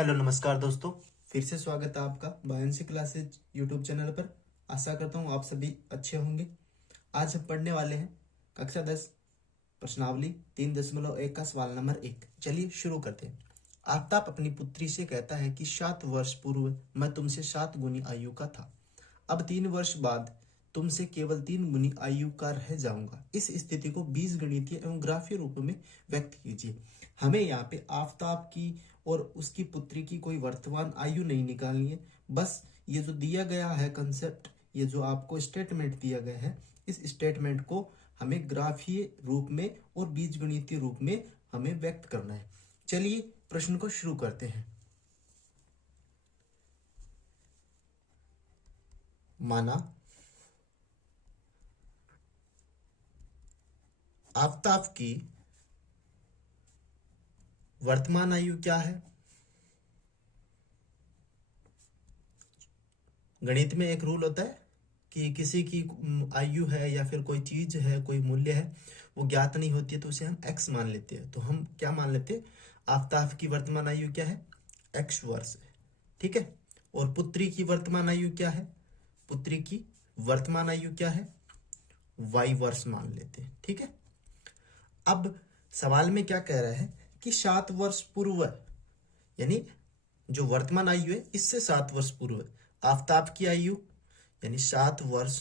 Hello नमस्कार दोस्तों, फिर से स्वागत है आपका बायोन्सी क्लासेज यूट्यूब चैनल पर। आशा करता हूँ आप सभी अच्छे होंगे। आज हम पढ़ने वाले हैं कक्षा 10 प्रश्नावली 3.1 का सवाल नंबर 1। चलिए शुरू करते हैं। आफ्ताब अपनी पुत्री से कहता है कि 7 वर्ष पूर्व मैं तुमसे 7 गुनी आयु का था। अब 3 वर्ष बाद तुमसे केवल 3 गुनी आयु का रह जाऊंगा। इस स्थिति को बीजगणितीय एवं ग्राफीय रूप में व्यक्त कीजिए। हमें यहाँ पे आफ्ताब की और उसकी पुत्री की कोई वर्तमान आयु नहीं निकालनी है। बस ये जो दिया गया है कंसेप्ट, ये जो आपको स्टेटमेंट दिया गया है, इस स्टेटमेंट को हमें ग्राफीय रूप में और बीजगणितीय रूप में हमें व्यक्त करना है। चलिए प्रश्न को शुरू करते हैं। माना आफ्ताब की वर्तमान आयु क्या है। गणित में एक रूल होता है कि किसी की आयु है या फिर कोई चीज है, कोई मूल्य है, वो ज्ञात नहीं होती है तो उसे हम x मान लेते हैं। तो हम क्या मान लेते हैं, आफ्ताब की वर्तमान आयु क्या है, x वर्ष है। ठीक है। और पुत्री की वर्तमान आयु क्या है, पुत्री की वर्तमान आयु क्या है, y वर्ष मान लेते हैं। ठीक है। अब सवाल में क्या कह रहा है कि 7 वर्ष पूर्व, यानी जो वर्तमान आयु है इससे 7 वर्ष पूर्व आफ्ताब की आयु, यानी 7 वर्ष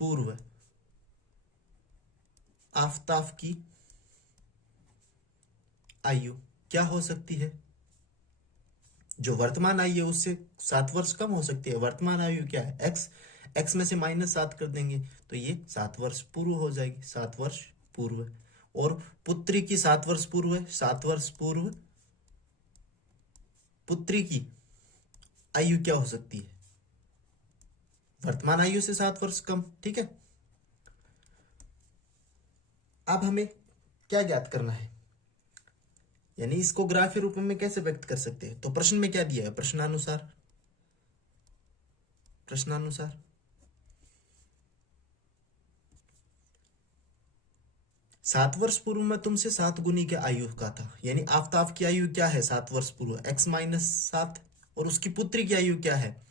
पूर्व आफ्ताब की आयु क्या हो सकती है। जो वर्तमान आयु है उससे 7 वर्ष कम हो सकती है। वर्तमान आयु क्या है, x में से -7 कर देंगे तो ये 7 वर्ष पूर्व हो जाएगी, 7 वर्ष पूर्व। और पुत्री की 7 वर्ष पूर्व है, 7 वर्ष पूर्व पुत्री की आयु क्या हो सकती है, वर्तमान आयु से 7 वर्ष कम। ठीक है। अब हमें क्या ज्ञात करना है, यानी इसको ग्राफीय रूप में कैसे व्यक्त कर सकते हैं। तो प्रश्न में क्या दिया है, प्रश्नानुसार 7 वर्ष पूर्व में तुमसे 7 गुनी के आयु का था, यानी आफ्ताब की आयु क्या है 7 वर्ष पूर्व, x -7, और उसकी पुत्री की आयु क्या है,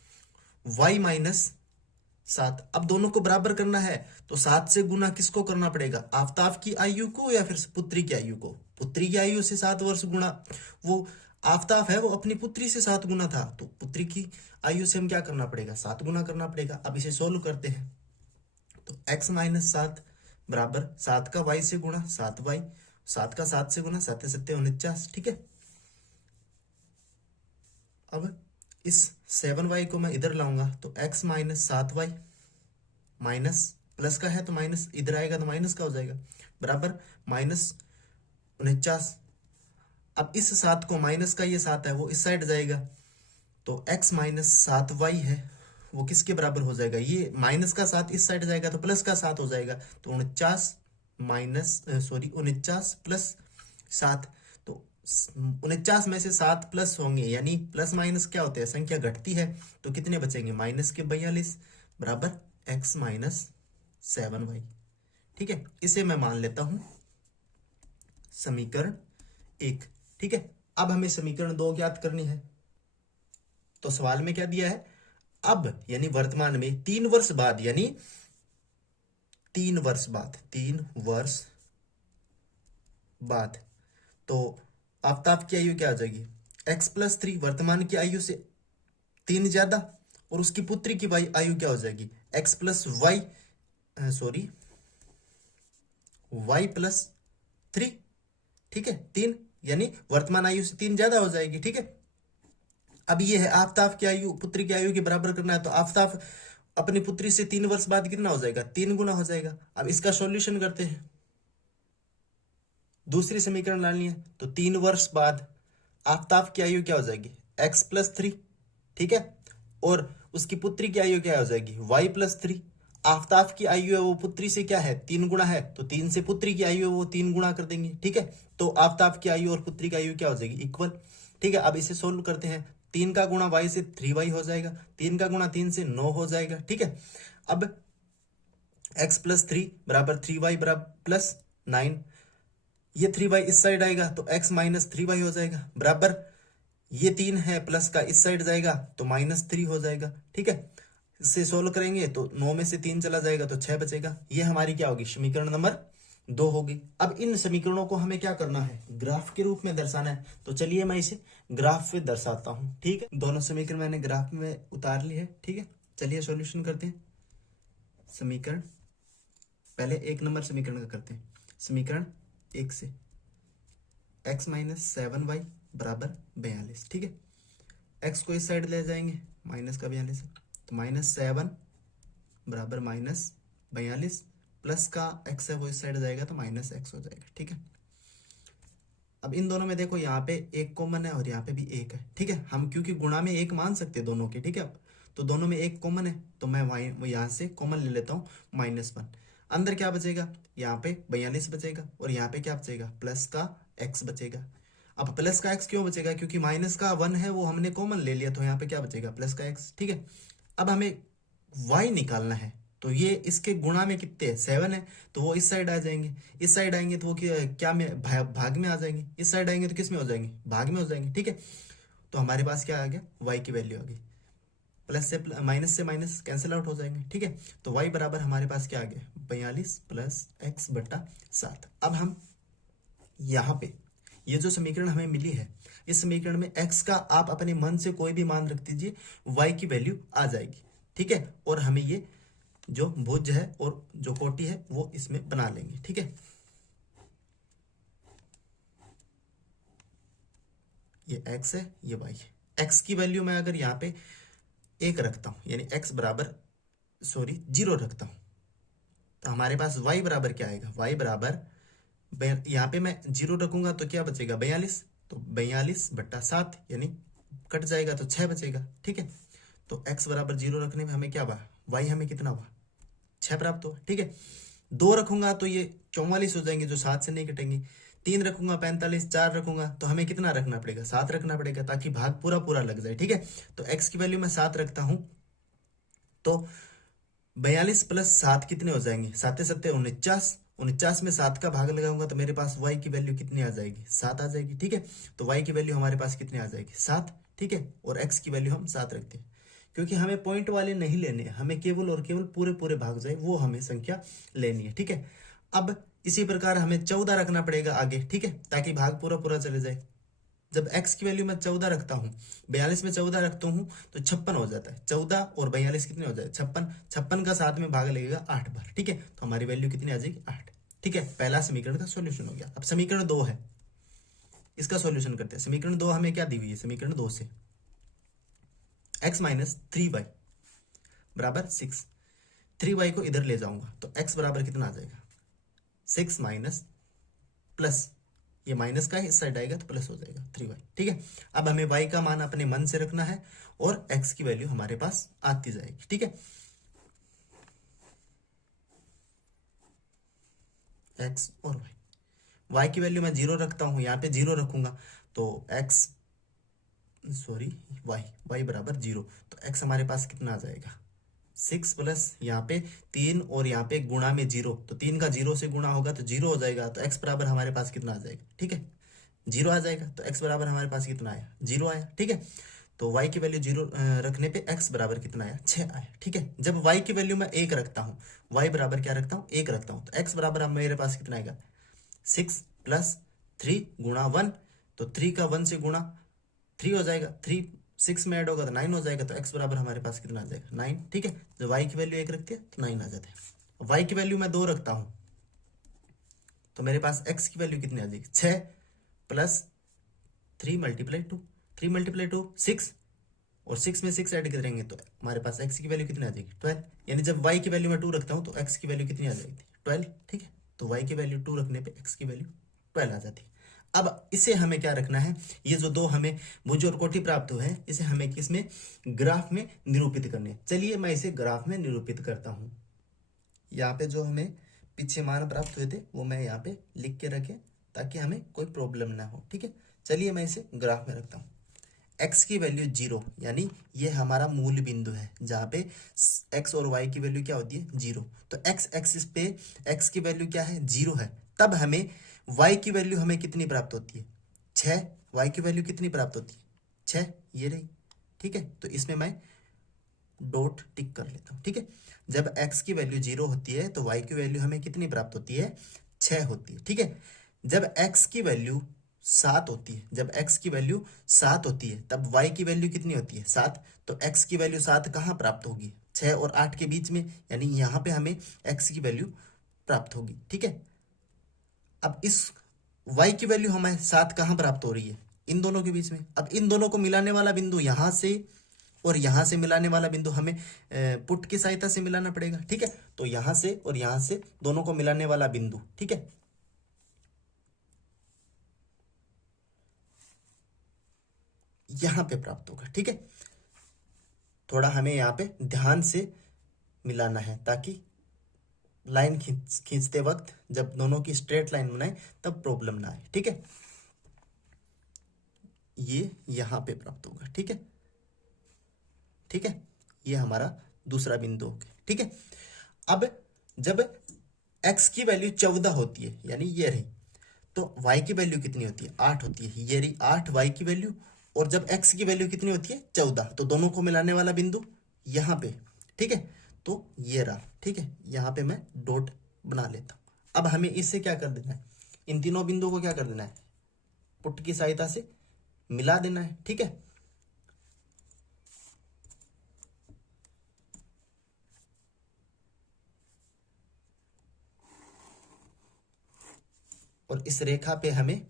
y -7। अब दोनों को बराबर करना है तो 7 से गुना किसको करना पड़ेगा, आफ्ताब की आयु को या फिर पुत्री की आयु को। पुत्री की आयु से 7 वर्ष गुना, वो आफ्ताब है वो अपनी पुत्री से 7 गुना था, तो पुत्री की आयु से हम क्या करना पड़ेगा, 7 गुना करना पड़ेगा। अब इसे सोल्व करते हैं तो x -7 बराबर 7 का y से गुणा 7y, 7 का 7 से गुणा 7 7 49। ठीक है। अब इस 7y को मैं इधर लाऊंगा तो x -7y माइनस प्लस का है तो माइनस इधर आएगा तो माइनस का हो जाएगा, बराबर -49। अब इस 7 को माइनस का ये 7 है वो इस साइड जाएगा तो x -7y है वो किसके बराबर हो जाएगा, ये माइनस का 7 इस साइड जाएगा तो प्लस का 7 हो जाएगा। तो 49 प्लस 7, तो 49 में से 7 प्लस होंगे, यानी प्लस माइनस क्या होते हैं, संख्या घटती है, तो कितने बचेंगे, -42 बराबर x -7y। ठीक है। इसे मैं मान लेता हूं समीकरण 1। ठीक है। अब हमें समीकरण 2 ज्ञात करनी है। तो सवाल में क्या दिया है, अब यानी वर्तमान में 3 वर्ष बाद, यानी 3 वर्ष बाद तो आफ्ताब की आयु क्या आ जाएगी, x+3, वर्तमान की आयु से 3 ज्यादा, और उसकी पुत्री की आयु क्या हो जाएगी, y+3। ठीक है, 3 यानी वर्तमान आयु से 3 ज्यादा हो जाएगी। ठीक है। अब ये है आफ्ताब की आयु पुत्री की आयु के बराबर करना है, तो आफ्ताब अपनी पुत्री से 3 वर्ष बाद कितना हो जाएगा, 3 गुना हो जाएगा। अब इसका सॉल्यूशन करते हैं, दूसरी समीकरण लानी है तो 3 वर्ष बाद आफ्ताब की आयु क्या हो जाएगी, x+3। ठीक है। और उसकी पुत्री की आयु क्या हो जाएगी, y+3। आफ्ताब की आयु है वो पुत्री से क्या है, 3 गुना है, तो 3 से पुत्री की आयु है वो 3 गुना कर देंगे। ठीक है। तो आफ्ताब की आयु और पुत्री की आयु क्या हो जाएगी, इक्वल। ठीक है। अब इसे सोल्व करते हैं, 3 का गुणा y से 3y हो जाएगा, 3 का गुणा 3 से 9 हो जाएगा। ठीक है। अब x+3 बराबर 3y बराबर +9, ये 3y इस साइड आएगा तो x -3y हो जाएगा, बराबर ये 3 है, प्लस का इस साइड जाएगा तो -3 हो जाएगा। ठीक है, इससे सोल्व करेंगे तो 9 में से 3 चला जाएगा तो 6 बचेगा। ये हमारी क्या होगी, समीकरण नंबर 2 होगी। अब इन समीकरणों को हमें क्या करना है, ग्राफ के रूप में दर्शाना है। तो चलिए मैं इसे ग्राफ पे दर्शाता हूँ। ठीक है, दोनों समीकरण मैंने ग्राफ में उतार ली है। ठीक है, चलिए सॉल्यूशन करते हैं। समीकरण पहले 1 नंबर समीकरण का करते हैं। समीकरण 1 से x माइनस 7y बराबर 42। ठीक है, x को इस साइड ले जाएंगे, माइनस का 42 है तो -7 बराबर -42, प्लस का x है वो इस साइड जाएगा तो -x हो जाएगा। ठीक है, अब इन दोनों में देखो यहाँ पे एक कॉमन है और यहाँ पे भी एक है। ठीक है, हम क्योंकि गुणा में एक मान सकते हैं दोनों के। ठीक है, तो दोनों में एक कॉमन है तो मैं यहाँ से कॉमन ले लेता हूँ -1। अंदर क्या बचेगा, यहाँ पे 42 बचेगा और यहाँ पे क्या बचेगा, प्लस का x बचेगा। अब प्लस का x क्यों बचेगा, क्योंकि माइनस का 1 है वो हमने कॉमन ले लिया तो यहाँ पे क्या बचेगा, प्लस का x। ठीक है, अब हमें y निकालना है तो ये इसके गुणा में कितने हैं, 7 है तो वो इस साइड आ जाएंगे। इस साइड आएंगे तो वो क्या में भाग में आ जाएंगे। इस साइड आएंगे तो किस में हो जाएंगे, भाग में हो जाएंगे। ठीक है, तो हमारे पास क्या आ गया, y की वैल्यू आ गई। प्लस से माइनस से माइनस कैंसिल आउट हो जाएंगे। ठीक है, तो y बराबर हमारे पास क्या आ गया, 42 प्लस x बटा 7। अब हम यहाँ पे ये जो समीकरण हमें मिली है, इस समीकरण में x का आप अपने मन से कोई भी मान रख दीजिए, y की वैल्यू आ जाएगी। ठीक है, और हमें ये जो भुज है और जो कोटि है वो इसमें बना लेंगे। ठीक है, ये x है, ये y है। x की वैल्यू मैं अगर यहाँ पे 1 रखता हूं, यानी x बराबर 0 रखता हूं, तो हमारे पास y बराबर क्या आएगा, y बराबर यहाँ पे मैं 0 रखूंगा तो क्या बचेगा, 42, तो 42 बट्टा 7 यानी कट जाएगा तो 6 बचेगा। ठीक है, तो x बराबर 0 रखने में हमें क्या हुआ, y हमें कितना हुआ, 6 प्राप्त हुआ। ठीक है, 2 रखूंगा तो ये 44 हो जाएंगे जो 7 से नहीं कटेंगे। 3 रखूंगा 45, 4 रखूंगा तो हमें कितना रखना पड़ेगा, 7 रखना पड़ेगा ताकि भाग पूरा पूरा लग जाए। ठीक है, तो x की वैल्यू मैं 7 रखता हूं तो 42 प्लस 7 कितने हो जाएंगे, 7 7 49, 49 में 7 का भाग लगाऊंगा तो मेरे पास y की वैल्यू कितनी आ जाएगी, 7 आ जाएगी। ठीक है, तो y की वैल्यू हमारे पास कितनी आ जाएगी, 7। ठीक है, और x की वैल्यू हम 7 रखते हैं क्योंकि हमें पॉइंट वाले नहीं लेने हैं, हमें केवल और केवल पूरे पूरे भाग जाए वो हमें संख्या लेनी है। ठीक है, अब इसी प्रकार हमें 14 रखना पड़ेगा आगे। ठीक है, ताकि भाग पूरा पूरा चले जाए। जब x की वैल्यू मैं 14 रखता हूँ, 42 में 14 रखता हूँ तो 56 हो जाता है। 14 और 42 कितने हो जाए, 56। 56 का 7 में भाग लगेगा 8 बार। ठीक है, तो हमारी वैल्यू कितनी आ जाएगी, 8। ठीक है, पहला समीकरण का सॉल्यूशन हो गया। अब समीकरण 2 है, इसका सॉल्यूशन करते हैं। समीकरण 2 हमें क्या दी हुई है, समीकरण 2 से x माइनस 3y बराबर 6। 3y को इधर ले जाऊंगा तो x बराबर कितना आ जाएगा, 6 माइनस प्लस, ये माइनस का है इस साइड आएगा तो प्लस हो जाएगा 3y। ठीक है, अब हमें y का मान अपने मन से रखना है और x की वैल्यू हमारे पास आती जाएगी। ठीक है, x और y की वैल्यू मैं 0 रखता हूं, यहाँ पे 0 रखूंगा तो y बराबर 0, तो x हमारे पास कितना आ जाएगा, 6 प्लस यहाँ पे 3 और यहाँ पे गुणा में 0, तो 3 का 0 से गुणा होगा तो 0 हो जाएगा, तो x बराबर हमारे पास कितना आ जाएगा, ठीक है 0 आ जाएगा। तो x बराबर हमारे पास कितना आया, 0 आया। ठीक है, तो y की वैल्यू 0 रखने पे x बराबर कितना आया, 6 आया। ठीक है, जब y की वैल्यू मैं 1 रखता हूँ, y बराबर क्या रखता हूँ, 1 रखता हूँ, तो x बराबर अब मेरे पास कितना आएगा, 6 प्लस 3 गुणा 1, तो 3 का 1 से गुणा 3 हो जाएगा, 3 6 में ऐड होगा तो 9 हो जाएगा, तो x बराबर हमारे पास कितना आ जाएगा, 9। ठीक है, जब y की वैल्यू 1 रखती है तो 9 आ जाते हैं। y की वैल्यू मैं 2 रखता हूं तो मेरे पास x की वैल्यू कितनी आ जाएगी, 6 प्लस 3 मल्टीप्लाई 2, 3 मल्टीप्लाई 2 6, और 6 में 6 ऐड करेंगे तो हमारे पास x की वैल्यू कितनी आ जाएगी, 12। यानी जब y की वैल्यू मैं 2 रखता हूं तो x की वैल्यू कितनी आ जाएगी, 12। ठीक है, तो y की वैल्यू 2 रखने पे x की वैल्यू 12 आ जाती है। अब इसे हमें क्या रखना है, ये जो दो हमें भुज और कोटि प्राप्त हुए हैं, इसे हमें किसमें, ग्राफ में निरूपित करने हैं। चलिए मैं इसे ग्राफ में निरूपित करता हूं। यहाँ पे जो हमें पीछे मान प्राप्त हुए थे वो मैं यहाँ पे लिख के रखे ताकि हमें कोई प्रॉब्लम ना हो। ठीक है, चलिए मैं इसे ग्राफ में रखता हूँ। x की वैल्यू 0, यानी ये हमारा मूल बिंदु है जहाँ पे x और y की वैल्यू क्या होती है, 0। तो x एक्सिस पे x की वैल्यू क्या है, 0 है, तब हमें y की वैल्यू हमें कितनी प्राप्त होती है, 6। y की वैल्यू कितनी प्राप्त होती है, 6 ये रही, ठीक है। तो इसमें मैं डॉट टिक कर लेता हूँ, ठीक है। जब x की वैल्यू 0 होती है तो y की वैल्यू हमें कितनी प्राप्त होती है, 6 होती है, ठीक है। जब x की वैल्यू 7 होती है, जब x की वैल्यू 7 होती है तब y की वैल्यू कितनी होती है, 7। तो x की वैल्यू 7 कहाँ प्राप्त होगी, 6 और 8 के बीच में, यानी यहाँ पे हमें x की वैल्यू प्राप्त होगी, ठीक है। अब इस y की वैल्यू हमें 7 कहाँ प्राप्त हो रही है, इन दोनों के बीच में। अब इन दोनों को मिलाने वाला बिंदु यहां से और यहां से मिलाने वाला बिंदु हमें पुट की सहायता से मिलाना पड़ेगा, ठीक है। तो यहां से और यहां से दोनों को मिलाने वाला बिंदु, ठीक है, यहां पे प्राप्त होगा, ठीक है। थोड़ा हमें यहाँ पे ध्यान से मिलाना है ताकि लाइन खींचते वक्त जब दोनों की स्ट्रेट लाइन बनाए तब प्रॉब्लम ना आए, ठीक है। ये यहां पे प्राप्त होगा, ठीक है, ठीक है। ये हमारा दूसरा बिंदु हो गया, ठीक है। अब जब x की वैल्यू 14 होती है, यानी ये रही, तो y की वैल्यू कितनी होती है, 8 होती है, ये रही 8 y की वैल्यू। और जब x की वैल्यू कितनी होती है, 14, तो दोनों को मिलाने वाला बिंदु यहां पे, ठीक है। तो ये रहा, ठीक है, यहां पे मैं डॉट बना लेता हूं। अब हमें इससे क्या कर देना है, इन तीनों बिंदुओं को क्या कर देना है, पुट की सहायता से मिला देना है, ठीक है। और इस रेखा पे हमें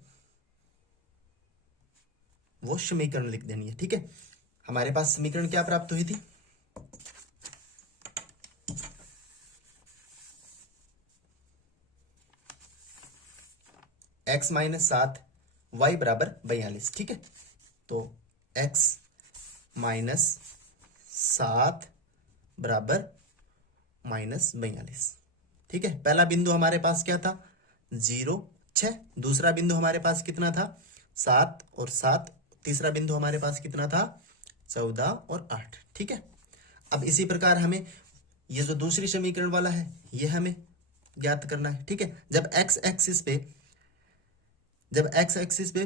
वो समीकरण लिख देनी है, ठीक है। हमारे पास समीकरण क्या प्राप्त हुई थी, x माइनस 7 y बराबर 42, ठीक है। तो x माइनस 7 बराबर -42, ठीक है। पहला बिंदु हमारे पास क्या था, 0 6। दूसरा बिंदु हमारे पास कितना था, 7 और 7। तीसरा बिंदु हमारे पास कितना था, 14 और 8, ठीक है। अब इसी प्रकार हमें ये जो दूसरी समीकरण वाला है ये हमें ज्ञात करना है, ठीक है। जब x एक्सिस पे, जब x एक्सिस पे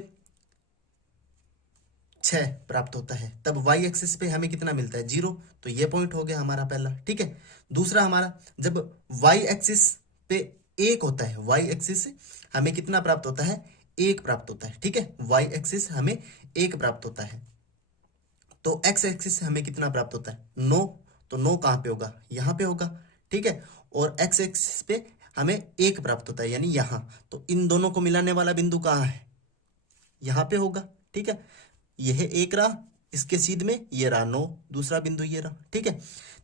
6 प्राप्त होता है तब y एक्सिस पे हमें कितना मिलता है, 0। तो ये पॉइंट हो गया हमारा पहला, ठीक है। दूसरा हमारा, जब y एक्सिस पे 1 होता है, y एक्सिस से हमें कितना प्राप्त होता है, 1 प्राप्त होता है, ठीक है। y एक्सिस हमें 1 प्राप्त होता है। तो x एक्सिस से हमें कितना प्राप्त होता है, 9। तो 9 कहाँ पे होगा, यहाँ पे होगा, ठीक है। और x एक्सिस पे हमें 1 प्राप्त होता है, यानी यहाँ। तो इन दोनों को मिलाने वाला बिंदु कहाँ है, यहाँ पे होगा, ठीक है। यह 1 रहा, इसके सीध में ये रहा 9, दूसरा बिंदु ये रहा, ठीक है।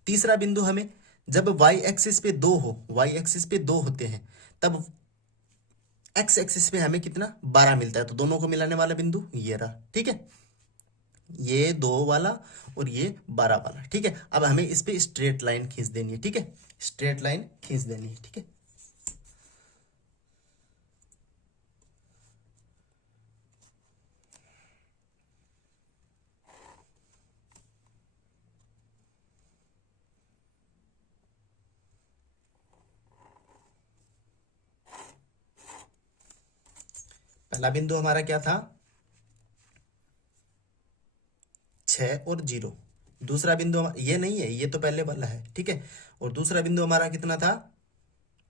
तीसरा बिंदु हमें, जब y एक्सिस पे 2 हो, y एक्सिस पे 2 होते हैं तब x एक्सिस पे हमें कितना, 12 मिलता है। तो दोनों को मिलाने वाला बिंदु ये रहा, ठीक है, ये 2 वाला और ये 12 वाला, ठीक है। अब हमें इस पे स्ट्रेट लाइन खींच देनी है, ठीक है, स्ट्रेट लाइन खींच देनी है, ठीक है। पहला बिंदु हमारा क्या था, 6 और 0। दूसरा बिंदु ये नहीं है, ये तो पहले वाला है, ठीक है। और दूसरा बिंदु हमारा कितना था,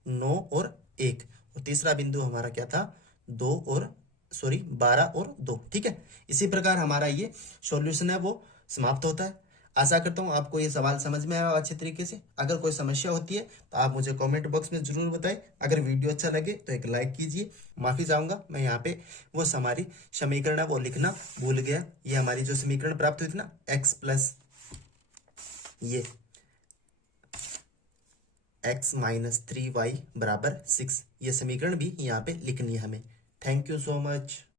9 और 1। और तीसरा बिंदु हमारा क्या था, 2 और, सॉरी 12 और 2, ठीक है। इसी प्रकार हमारा ये सॉल्यूशन है वो समाप्त होता है। आशा करता हूँ आपको ये सवाल समझ में आया अच्छे तरीके से। अगर कोई समस्या होती है तो आप मुझे कमेंट बॉक्स में जरूर बताएं। अगर वीडियो अच्छा लगे तो एक लाइक कीजिए। माफी चाहूंगा, मैं यहाँ पे वो हमारी समीकरण है वो लिखना भूल गया। ये हमारी जो समीकरण प्राप्त हुई थी ना, x प्लस ये x माइनस 3y बराबर 6, ये समीकरण भी यहाँ पे लिखनी है हमें। Thank you so much.